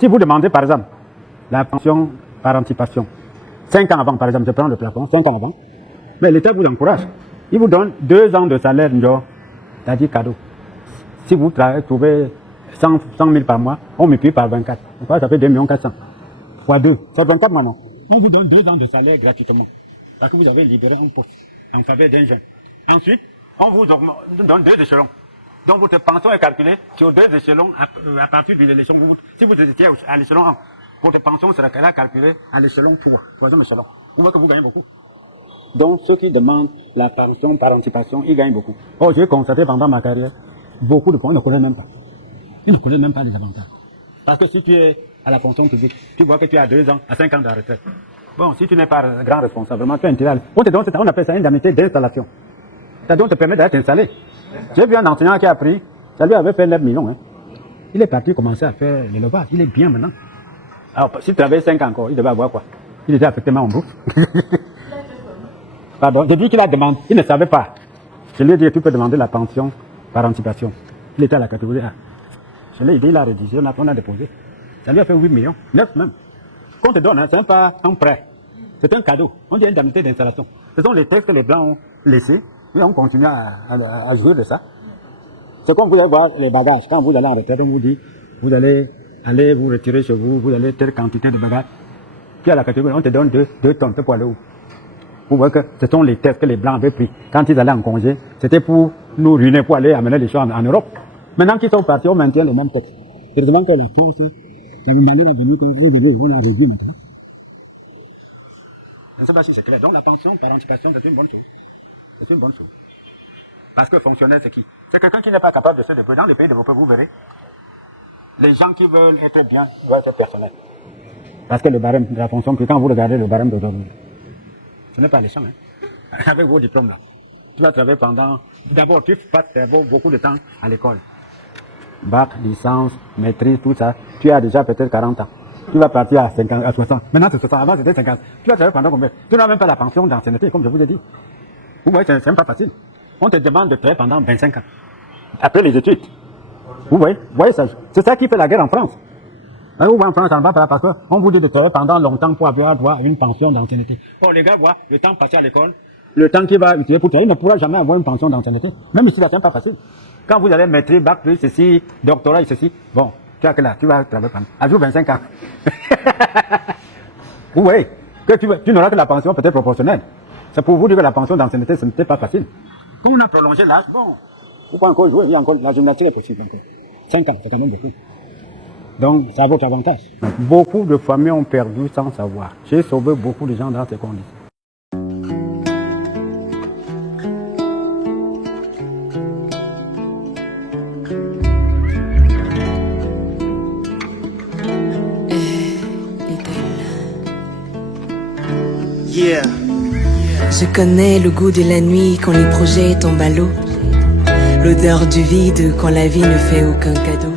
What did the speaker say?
Si vous demandez, par exemple, la pension par anticipation, 5 ans avant, par exemple, je prends le plafond, 5 ans avant, mais l'État vous encourage. Il vous donne 2 ans de salaire, c'est-à-dire cadeau. Si vous trouvez 100 000 par mois, on multiplie par 24. Ça fait 2 400 000. Fois 2, c'est 24 mois, non? On vous donne 2 ans de salaire gratuitement. Parce que vous avez libéré un poste en faveur d'un jeune. Ensuite, on vous donne 2 échelons. Donc votre pension est calculée sur 2 échelons à partir de l'échelon 1. Si vous étiez à l'échelon 1, votre pension sera calculée à l'échelon 3, 3e échelon. Vous voyez que vous gagnez beaucoup. Donc ceux qui demandent la pension par anticipation, ils gagnent beaucoup. Oh, j'ai constaté pendant ma carrière, beaucoup de gens ne connaissent même pas. Ils ne connaissent même pas les avantages. Parce que si tu es à la fonction publique, tu vois que tu as 2 ans à 5 ans de retraite. Bon, si tu n'es pas grand responsable, vraiment, tu es intérêt. On appelle ça une indemnité d'installation. Ça doit te permettre d'être installé. J'ai vu un enseignant qui a pris, ça lui avait fait 9 millions. Hein. Il est parti commencer à faire l'élevage. Il est bien maintenant. Alors, si tu avais 5 ans encore, il devait avoir quoi? Il était effectivement en bourse. Pardon, je dis qu'il a demandé, il ne savait pas. Je lui ai dit, tu peux demander la pension par anticipation. Il était à la catégorie A. Je l'ai aidé, il a rédigé, on a déposé. Ça lui a fait 8 millions, 9 même. Qu'on te donne, hein, ce n'est pas un prêt. C'est un cadeau. On dit indemnité d'installation. Ce sont les textes que les Blancs ont laissés. Et on continue à jouer de ça. C'est comme vous allez voir les bagages. Quand vous allez en retraite, on vous dit, vous allez aller vous retirer chez vous, vous allez telle quantité de bagages. Puis à la catégorie, on te donne 2 tonnes pour aller où? Vous voyez que ce sont les tests que les Blancs avaient pris. Quand ils allaient en congé, c'était pour nous ruiner, pour aller amener les choses en Europe. Maintenant qu'ils sont partis, on maintient les mêmes textes. C'est vraiment que la France, quand vous m'allez venir, que vous devez, on a réduit maintenant. Je ne sais pas si c'est clair. Donc la pension par anticipation, c'est une bonne chose. C'est une bonne chose. Parce que fonctionnaire, c'est qui? C'est quelqu'un qui n'est pas capable de se débrouiller. Dans les pays développés, vous verrez, les gens qui veulent être bien doivent être personnels. Parce que le barème de la fonction, puis quand vous regardez le barème d'aujourd'hui, ce n'est pas les champs. Hein. Avec vos diplômes là, tu vas travailler pendant... D'abord, tu passes beaucoup de temps à l'école. Bac, licence, maîtrise, tout ça. Tu as déjà peut-être 40 ans. Tu vas partir à 50, à 60. Maintenant, c'est 60. Avant, c'était 50. Tu vas travailler pendant combien? Tu n'as même pas la pension d'ancienneté, comme je vous ai dit. Vous voyez, c'est même pas facile. On te demande de travailler pendant 25 ans. Après les études. Vous voyez ça. C'est ça qui fait la guerre en France. Vous voyez en France, en bas, parce qu'on vous dit de travailler pendant longtemps pour avoir une pension d'ancienneté. Bon, les gars voient le temps passé à l'école, le temps qu'il va utiliser pour travailler, il ne pourra jamais avoir une pension d'ancienneté. Même ici, là, c'est pas facile. Quand vous allez maîtriser, bac plus ceci, doctorat et ceci, bon, tu as que là, tu vas travailler pendant. À jour 25 ans. Vous voyez que tu n'auras que la pension peut-être proportionnelle. C'est pour vous dire que la pension d'ancienneté, ce n'était pas facile. Quand on a prolongé l'âge, bon, vous pouvez encore jouer, il y a encore, la gymnastique est possible encore. 5 ans, c'est quand même beaucoup. Donc, ça a votre avantage. Beaucoup de familles ont perdu sans savoir. J'ai sauvé beaucoup de gens dans ces conditions. Yeah. Je connais le goût de la nuit quand les projets tombent à l'eau, l'odeur du vide quand la vie ne fait aucun cadeau.